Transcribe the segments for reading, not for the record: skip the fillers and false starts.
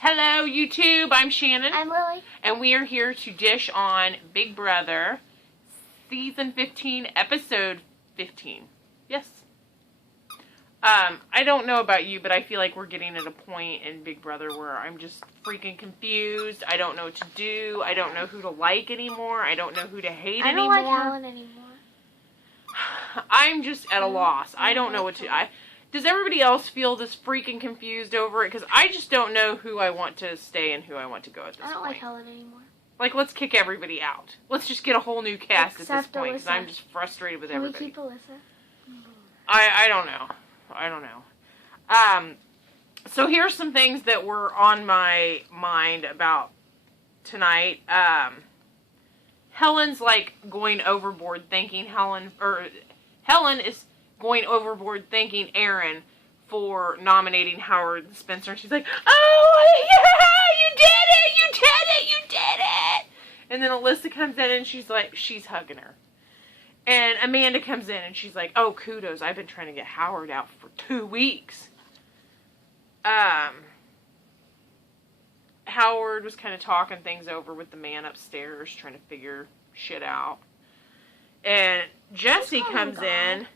Hello, YouTube. I'm Shannon. I'm Lily. And we are here to dish on Big Brother, Season 15, Episode 15. Yes. I don't know about you, but I feel like we're getting at a point in Big Brother where I'm just freaking confused. I don't know what to do. I don't know who to like anymore. I don't know who to hate anymore. I don't like Helen anymore. I'm just at a loss. I don't know what to... Does everybody else feel this freaking confused over it? Because I just don't know who I want to stay and who I want to go at this point. I don't like Helen anymore. Like, let's kick everybody out. Let's just get a whole new cast Except at this point, because Alyssa. I'm just frustrated with everybody. Can we keep Alyssa? I don't know. I don't know. So here's some things that were on my mind about tonight. Helen's, like, going overboard thinking Helen is going overboard thanking Aaron for nominating Howard and Spencer. And she's like, oh, yeah, you did it, you did it, you did it. And then Alyssa comes in and she's like, she's hugging her. And Amanda comes in and she's like, oh, kudos, I've been trying to get Howard out for 2 weeks. Howard was kind of talking things over with the man upstairs, trying to figure shit out. And Jessie comes in,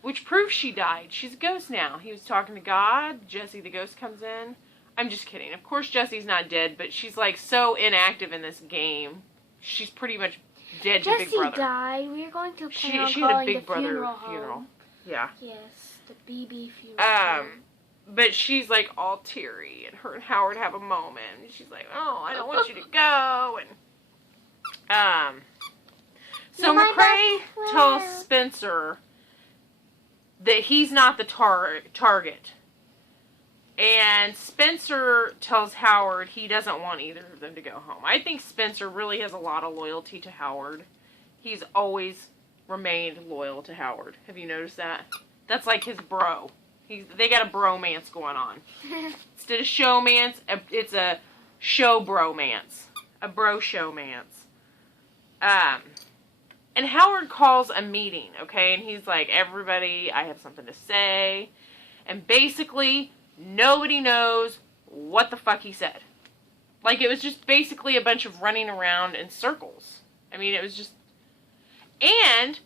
which proves she died. She's a ghost now. He was talking to God. Jessie the ghost comes in. I'm just kidding. Of course Jessie's not dead, but she's like so inactive in this game. She's pretty much dead to Big Brother. Jessie died. We were going to plan on She had a calling Big the Brother funeral funeral. home. Yeah. Yes, the BB funeral home. But she's like all teary, and her and Howard have a moment. And she's like, "Oh, I don't want you to go." And so McCrae tells Spencer that he's not the target. And Spencer tells Howard he doesn't want either of them to go home. I think Spencer really has a lot of loyalty to Howard. He's always remained loyal to Howard. Have you noticed that? That's like his bro. They got a bromance going on. Instead of showmance, it's a show bromance. A bro showmance. And Howard calls a meeting, okay? And he's like, everybody, I have something to say. And basically, nobody knows what the fuck he said. Like, it was just basically a bunch of running around in circles. I mean, it was just... And,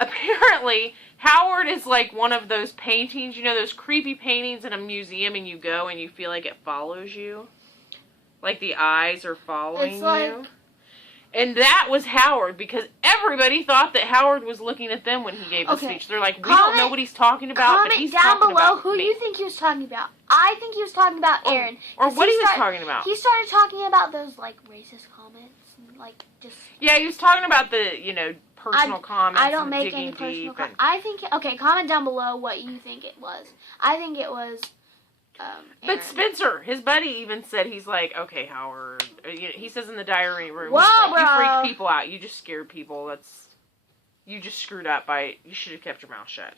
apparently, Howard is like one of those paintings, you know, those creepy paintings in a museum, and you go and you feel like it follows you? Like the eyes are following you? And that was Howard, because everybody thought that Howard was looking at them when he gave the speech. They're like, we don't know what he's talking about, but he's talking about Comment down below who you think he was talking about. I think he was talking about Aaron. Or what he was talking about. He started talking about those, like, racist comments. And, like, just... Yeah, he was talking about the, you know, personal comments. I don't make any personal comments. I think... Okay, comment down below what you think it was. I think it was... But Spencer, his buddy, even said, he's like, okay, Howard, he says in the diary room, whoa, he's like, bro. You freaked people out, you just scared people, you just screwed up you should have kept your mouth shut.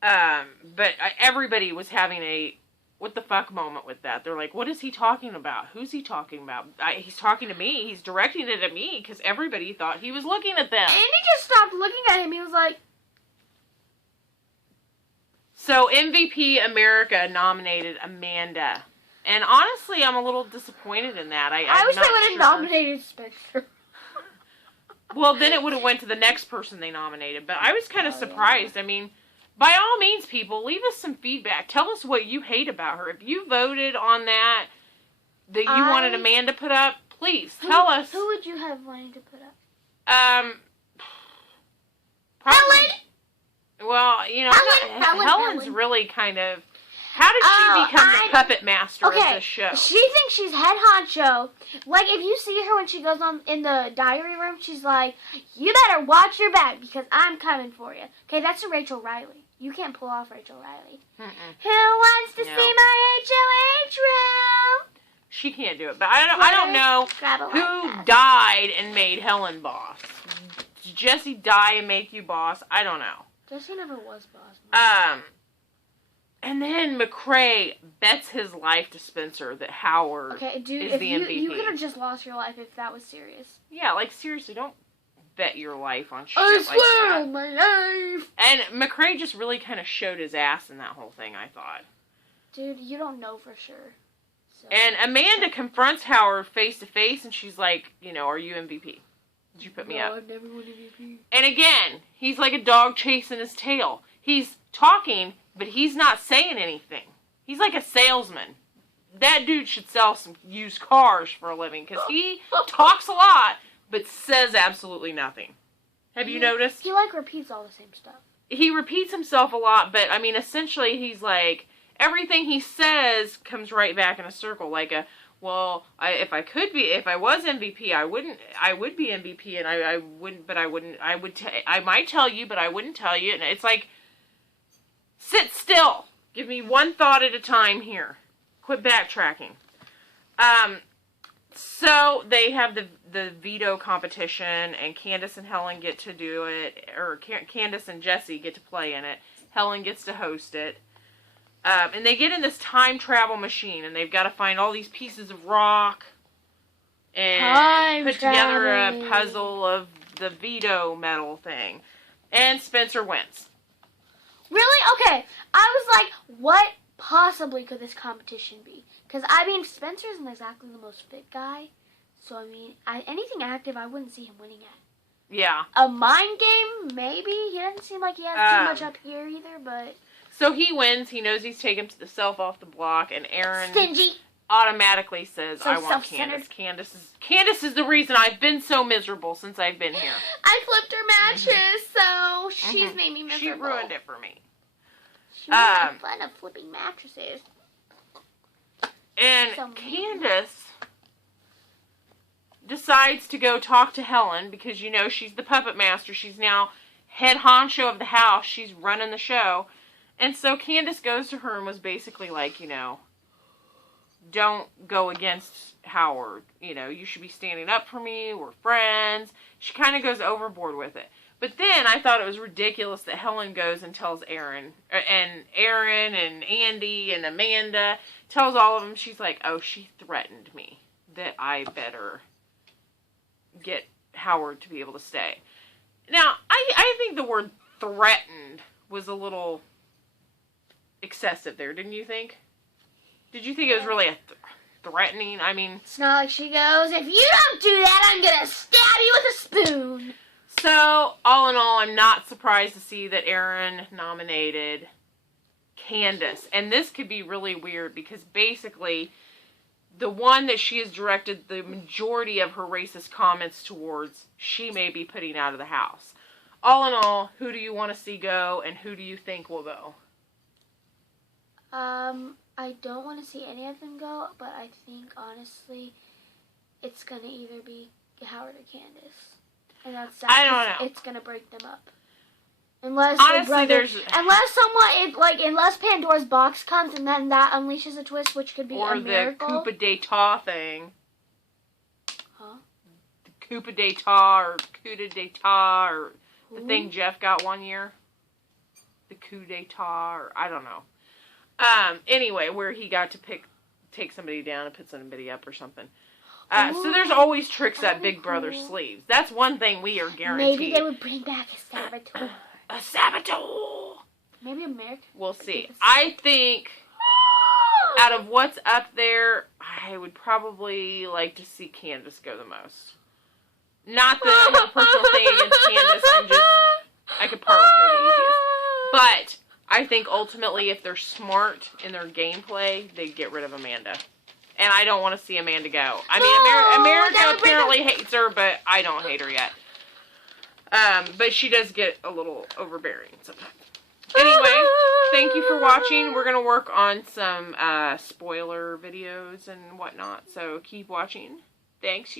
But everybody was having a, what the fuck moment with that. They're like, what is he talking about? Who's he talking about? He's talking to me, he's directing it at me, because everybody thought he was looking at them. And he just stopped looking at him, he was like... So, MVP America nominated Amanda. And honestly, I'm a little disappointed in that. I wish they would have nominated Spencer. Well, then it would have went to the next person they nominated. But I was kind of surprised. Yeah. I mean, by all means, people, leave us some feedback. Tell us what you hate about her. If you voted on that you wanted Amanda put up, please tell us. Who would you have wanted to put up? Probably, Helen! Well, you know, Helen's really kind of... How did she become the puppet master of this show? She thinks she's head honcho. Like, if you see her when she goes on in the diary room, she's like, you better watch your back because I'm coming for you. Okay, that's a Rachel Riley. You can't pull off Rachel Riley. Who wants to see my HOH room? She can't do it. But I don't know who died and made Helen boss. Did Jessie die and make you boss? I don't know. Jessie never was boss. And then McCrae bets his life to Spencer that Howard is the MVP. You could have just lost your life if that was serious. Yeah, like seriously, don't bet your life on shit like that. I swear on my life. And McCrae just really kind of showed his ass in that whole thing, I thought. Dude, you don't know for sure. So. And Amanda confronts Howard face to face, and she's like, are you MVP? Did you put me up? I've never won MVP. And again, he's like a dog chasing his tail. He's talking, but he's not saying anything. He's like a salesman. That dude should sell some used cars for a living, because he talks a lot, but says absolutely nothing. Have you noticed? He, repeats all the same stuff. He repeats himself a lot, but, essentially he's like, everything he says comes right back in a circle, like if I was MVP, I would be MVP, and I might tell you, but I wouldn't tell you, and it's like, sit still. Give me one thought at a time here. Quit backtracking. So they have the veto competition, and Candace and Helen get to do it, or Candace and Jesse get to play in it. Helen gets to host it. And they get in this time travel machine, and they've got to find all these pieces of rock and put together a puzzle of the veto medal thing. And Spencer wins. Really? Okay. I was like, what possibly could this competition be? Because, Spencer isn't exactly the most fit guy. So, anything active, I wouldn't see him winning at. Yeah. A mind game, maybe? He doesn't seem like he has too much up here either, but... So he wins. He knows he's taken himself off the block, and Aaron Stingy. Automatically says, So I want Candace. Candace is the reason I've been so miserable since I've been here. I flipped her matches, so she's made me miserable. She ruined it for me. She was fun of flipping mattresses. And so Candace decides to go talk to Helen because, she's the puppet master. She's now head honcho of the house. She's running the show. And so Candace goes to her and was basically like, don't go against Howard. You should be standing up for me. We're friends. She kind of goes overboard with it. But then I thought it was ridiculous that Helen goes and tells Aaron and Andy and Amanda, tells all of them, she's like, oh, she threatened me that I better get Howard to be able to stay. Now, I think the word threatened was a little excessive there, didn't you think? Did you think it was really a threatening? It's not like she goes, if you don't do that, I'm going to stab you with a spoon. So, all in all, I'm not surprised to see that Aaron nominated Candace. And this could be really weird because basically the one that she has directed the majority of her racist comments towards, she may be putting out of the house. All in all, who do you want to see go and who do you think will go? I don't want to see any of them go, but I think, honestly, it's going to either be Howard or Candace. And that's sad. I don't know. It's going to break them up. Unless unless Pandora's box comes and then that unleashes a twist, which could be a miracle. Or the Coupe d'etat thing. Huh? The Coupe d'etat or coup d'etat or the thing Jeff got one year. The coup d'etat or I don't know. Anyway, where he got to take somebody down and put somebody up or something. So there's always tricks up Big Brother's sleeves. That's one thing we are guaranteed. Maybe they would bring back a saboteur. A saboteur! Maybe American. We'll see. I think out of what's up there, I would probably like to see Candace go the most. Not that I have a personal thing against Candace. I could part with her the easiest. But I think ultimately, if they're smart in their gameplay, they'd get rid of Amanda. And I don't want to see Amanda go. America apparently hates her, but I don't hate her yet. But she does get a little overbearing sometimes. Anyway, thank you for watching. We're going to work on some spoiler videos and whatnot. So keep watching. Thanks.